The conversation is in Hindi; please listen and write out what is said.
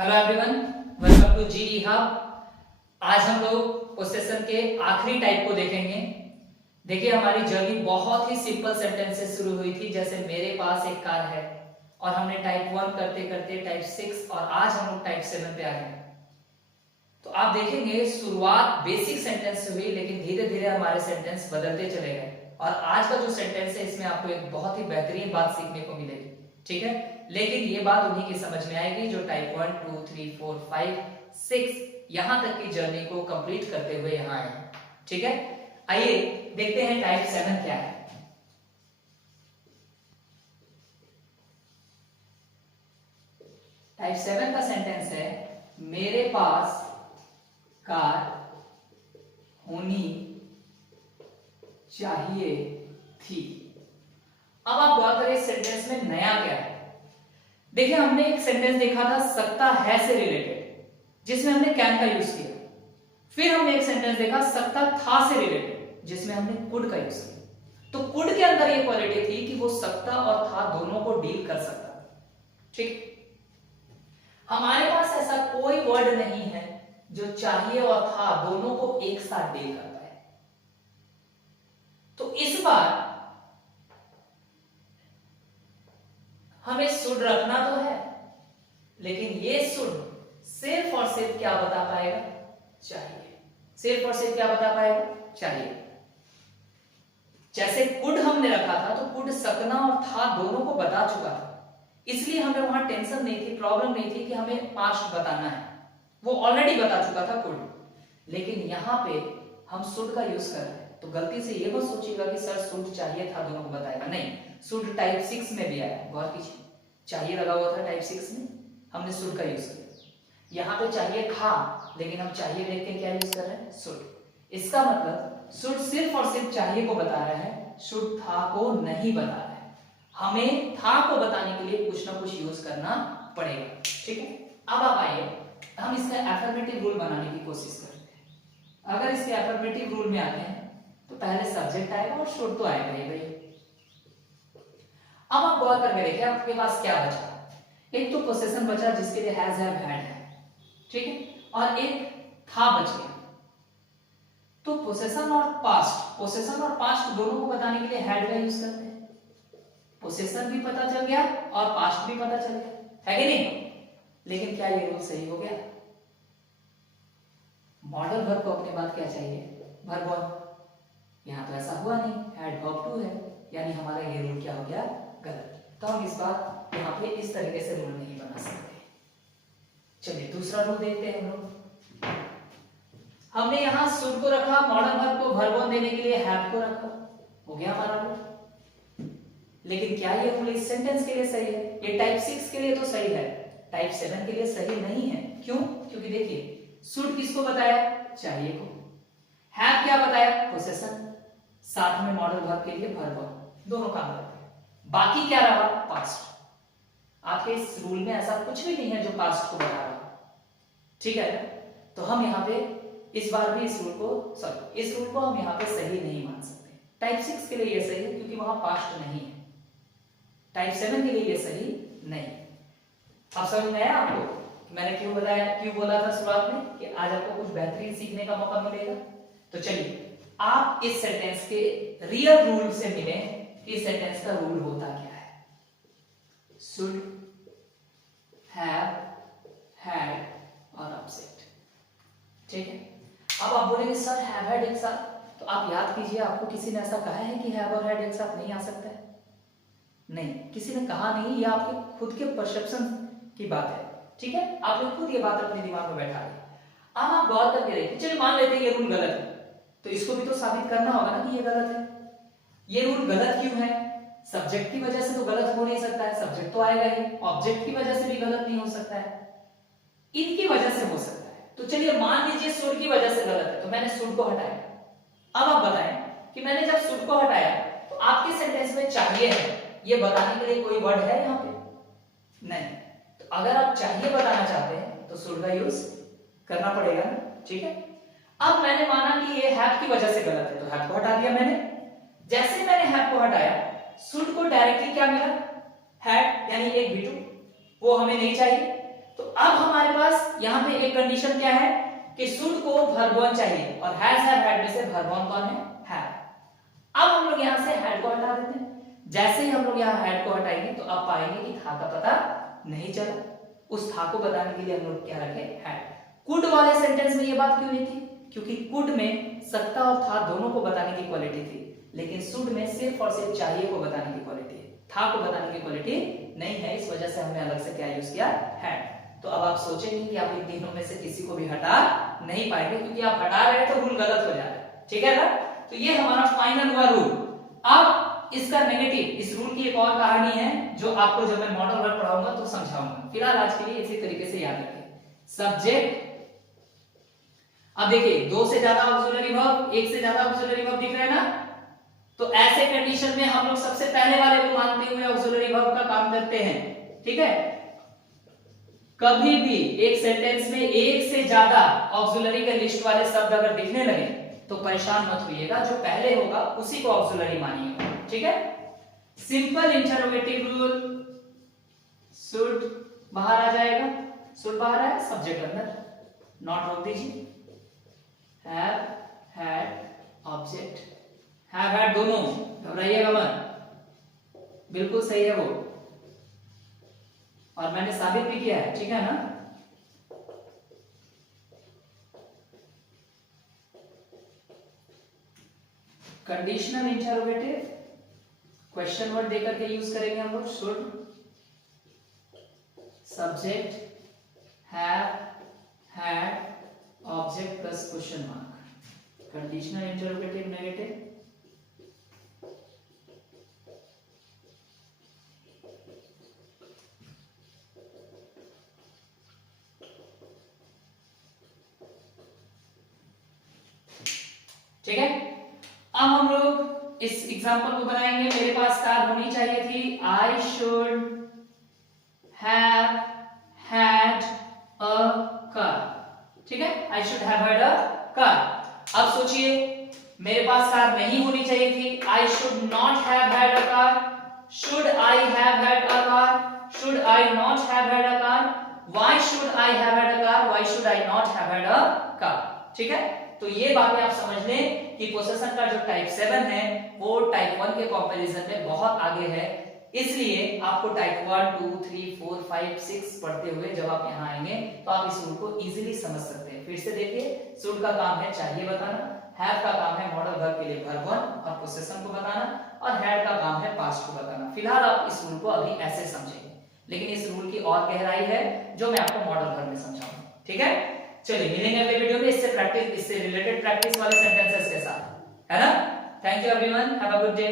Hello everyone, welcome to G hub. आज हम लोग पोसेशन के आखिरी टाइप को देखेंगे। देखिए, हमारी जर्नी बहुत ही सिंपल सेंटेंस से शुरू हुई थी, जैसे मेरे पास एक कार है, और हमने टाइप 1 करते करते टाइप 6 और आज हम लोग टाइप 7 पे आ गए। तो आप देखेंगे शुरुआत बेसिक सेंटेंस से हुई, लेकिन धीरे धीरे हमारे सेंटेंस बदलते चले गए। और आज का जो सेंटेंस है, इसमें आपको एक बहुत ही बेहतरीन बात सीखने को मिलेगी, ठीक है। लेकिन ये बात उन्हीं की समझ में आएगी जो टाइप 1, 2, 3, 4, 5, 6 यहां तक की जर्नी को कंप्लीट करते हुए यहां आए, ठीक है। आइए देखते हैं टाइप 7 क्या है। टाइप 7 का सेंटेंस है, मेरे पास कार होनी चाहिए थी। अब आप गौर करें इस सेंटेंस में नया क्या है। देखिए, हमने एक सेंटेंस देखा था सकता है से रिलेटेड, जिसमें हमने कैन का यूज किया। फिर हमने एक सेंटेंस देखा सकता था से रिलेटेड, जिसमें हमने कुड का यूज किया। तो कुड के अंदर ये क्वालिटी थी कि वो सकता और था दोनों को डील कर सकता, ठीक। हमारे पास ऐसा कोई वर्ड नहीं है जो चाहिए और था दोनों को एक साथ डील करता है। तो इस बार हमें शुड रखना तो है, लेकिन ये शुड सिर्फ और सिर्फ क्या बता पाएगा? चाहिए। सिर्फ और सिर्फ क्या बता पाएगा? चाहिए। जैसे कुड हमने रखा था, तो कुड सकना और था दोनों को बता चुका था, इसलिए हमें वहां टेंशन नहीं थी, प्रॉब्लम नहीं थी कि हमें पास्ट बताना है, वो ऑलरेडी बता चुका था कुड। लेकिन यहां पे हम शुड का यूज कर रहे हैं, तो गलती से ये मत सोचिएगा कि सर शुड चाहिए था दोनों को बताएगा, नहीं। शुड टाइप 6 में भी आया, गौर कीजिए, चाहिए लगा हुआ था टाइप 6 में, हमने शुड का यूज किया। यहां पे चाहिए था, लेकिन हम चाहिए देख के क्या यूज कर रहे हैं? शुड। इसका मतलब शुड सिर्फ और सिर्फ चाहिए को बता रहा है, शुड था को नहीं बता रहा है। हमें था को बताने के लिए कुछ ना कुछ यूज करना पड़ेगा, ठीक है। अब आप आइए, हम इसका एफर्मेटिव रूल बनाने की कोशिश करते हैं। अगर इसके एफर्मेटिव रूल में आते हैं, तो पहले सब्जेक्ट आएगा और शुड तो आएगा ही भाई। अब आप गौर करके देखिए, आपके पास क्या बचा। एक तो पोसेशन बचा जिसके लिए हैज, हैव, हैड है, ठीक है, और एक था बच गया। तो पोसेशन और पास्ट दोनों को बताने के लिए हैड का यूज करते हैं। पोसेशन भी पता चल गया और पास्ट भी पता चल गया, है कि नहीं? लेकिन क्या ये रूल सही हो गया? मॉडल वर्ब को अपने बाद क्या चाहिए? Verb one. यहां तो ऐसा हुआ नहीं, हैड वर्ब टू है, यानी हमारा ये रूल क्या हो गया? गलत। तो हम इस बार यहाँ पे इस तरीके से रूल नहीं बना सकते। चलिए दूसरा रूल देखते हैं हम लोग। हमने यहाँ शुड को रखा, मॉडल वर्ब को वर्ब वन देने के लिए हैव को रखा, हो गया हमारा रूल। लेकिन क्या ये रूल इस सेंटेंस के लिए सही है? ये टाइप 6 के लिए तो सही है, टाइप 7 के लिए सही नहीं है। क्यों? क्योंकि देखिए, शुड किसको बताया? चाहिए को। हैव क्या बताया? पोसेशन। साथ में मॉडल वर्ब के लिए वर्ब वन, दोनों काम करते हैं। बाकी क्या रहा? पास्ट। आपके इस रूल में ऐसा कुछ भी नहीं है जो पास्ट को बता रहा, ठीक है। तो हम यहाँ पे इस बार भी इस रूल को हम यहाँ पे सही नहीं मान सकते। टाइप 6 के लिए ये सही है क्योंकि वहां पास्ट नहीं है, टाइप 7 के लिए ये सही नहीं। अब समझ में आया आपको मैंने क्यों बताया, क्यों बोला था शुरुआत में कि आज आपको कुछ बेहतरीन सीखने का मौका मिलेगा। तो चलिए आप इस सेंटेंस के रियल रूल से मिले कि इस सेंटेंस का रूल होता क्या है। शुड, हैव, हैड और ऑब्जेक्ट, ठीक है। अब आप बोलेंगे सर हैव हैड एक साथ, तो आप याद कीजिए, आपको किसी ने ऐसा कहा है कि हैव और हैड एक साथ नहीं आ सकता है? नहीं, किसी ने कहा नहीं, ये आपके खुद के परसेप्शन की बात है, ठीक है। आपने खुद ये बात अपने दिमाग में बैठा ली। अब आप गौर करके देखिए, चलिए मान लेते हैं ये रूल गलत है, तो इसको भी तो साबित करना होगा ना कि ये गलत है। ये रूल गलत क्यों है? सब्जेक्ट की वजह से तो गलत हो नहीं सकता है, सब्जेक्ट तो आएगा ही। ऑब्जेक्ट की वजह से भी गलत नहीं हो सकता है, इनकी वजह से हो सकता है। तो चलिए मान लीजिए शुड की वजह से गलत है, तो मैंने शुड को हटाया। अब आप बताएं कि मैंने जब शुड को हटाया, तो आपके सेंटेंस में चाहिए है ये बताने के लिए कोई वर्ड है यहाँ पे? नहीं। तो अगर आप चाहिए बताना चाहते हैं तो शुड का यूज करना पड़ेगा ना, ठीक है। अब मैंने माना कि ये हैव की वजह से गलत है, तो हैव को हटा दिया मैंने। जैसे मैंने हैव को हटाया, शुड को डायरेक्टली क्या मिला? हैड, यानी एक V2, वो हमें नहीं चाहिए। तो अब हमारे यहाँ पे एक कंडीशन क्या है कि शुड को वर्ब वन चाहिए और हैज हैव हैड में से वर्ब वन कौन है? हैव। अब हम लोग यहाँ से हैड को हटा देते हैं। जैसे ही हम लोग यहाँ हैड को हटाएंगे तो आप पाएंगे कि था का पता नहीं चला। उस था को बताने के लिए हम लोग क्या रखे? हैड। कुड वाले सेंटेंस में ये बात क्यों नहीं थी? क्योंकि कुड में सकता और था दोनों को बताने की क्वालिटी थी, लेकिन शुड में सिर्फ और सिर्फ चाहिए को बताने की क्वालिटी है, था को बताने की क्वालिटी नहीं है। इस वजह से हमने अलग से क्या यूज किया? हैड। तो अब आप सोचेंगे कि आप इन तीनों में से किसी को भी हटा नहीं पाएंगे, क्योंकि आप हटा रहे हैं तो रूल गलत हो जा रहा है। ठीक है ना? तो ये हमारा फाइनल हुआ रूल। अब इसका नेगेटिव, इस रूल की एक और कहानी है जो आपको जब मैं मॉडल वर्ब पढ़ाऊंगा तो समझाऊंगा। फिलहाल आज के लिए इसी तरीके से याद रखिए। सब्जेक्ट, अब देखिए दो से ज्यादा ऑक्सिलरी वर्ब, एक से ज्यादा ऑक्सिलरी वर्ब दिख रहा है ना? तो ऐसे कंडीशन में हम लोग सबसे पहले वाले को मानते हुए ऑक्सिलरी वर्ब का काम करते हैं। ठीक है? कभी भी एक सेंटेंस में एक से ज्यादा ऑक्सिलरी के लिस्ट वाले शब्द अगर दिखने लगे तो परेशान मत होइएगा, जो पहले होगा उसी को ऑक्सिलरी मानिएगा। ठीक है? सिंपल इंटरोगेटिव रूल, शुड बाहर आ जाएगा, शुड बाहर आया, सब्जेक्ट अंदर, नॉट रोक दीजिए, have had object, have had दोनों, घबराइएगा मत, बिल्कुल सही है वो, और मैंने साबित भी किया है। ठीक है ना? कंडीशनल इंटरोगेटिव क्वेश्चन वर्ड देकर के यूज करेंगे हम लोग। Should, subject, have had object plus question mark. Conditional interrogative negative, ठीक है? अब हम लोग इस एग्जांपल को बनाएंगे। मेरे पास कार होनी चाहिए थी, I should have had a car. ठीक है? I should have had a car. अब सोचिए, मेरे पास कार नहीं होनी चाहिए थी, I should not have had a car. Should I have had a car? Should I not have had a car? Why should I have had a car? Why should I not have had a car? ठीक है? तो ये बातें आप समझ लें कि पोसेशन का जो टाइप 7 है वो टाइप 1 के कंपैरिजन में बहुत आगे है। इसलिए आपको टाइप 1, 2, 3, 4, 5, 6 पढ़ते हुए जब आप यहाँ आएंगे तो आप इस रूल को इजीली समझ सकते हैं। फिर से देखिए, शुड का काम है चाहिए बताना, हैव का काम है मॉडल वर्ब के लिए वर्ब 1 और पोसेशन को बताना, और हैड का काम है पास्ट को बताना। फिलहाल आप इस रूल को अभी ऐसे समझेंगे, लेकिन इस रूल की और गहराई है जो मैं आपको मॉडल वर्ब में समझाऊंगा। ठीक है? चलिए मिलेंगे अगले वीडियो में इससे रिलेटेड प्रैक्टिस वाले सेंटेंसेस के साथ, है ना? Thank you everyone, have a good day.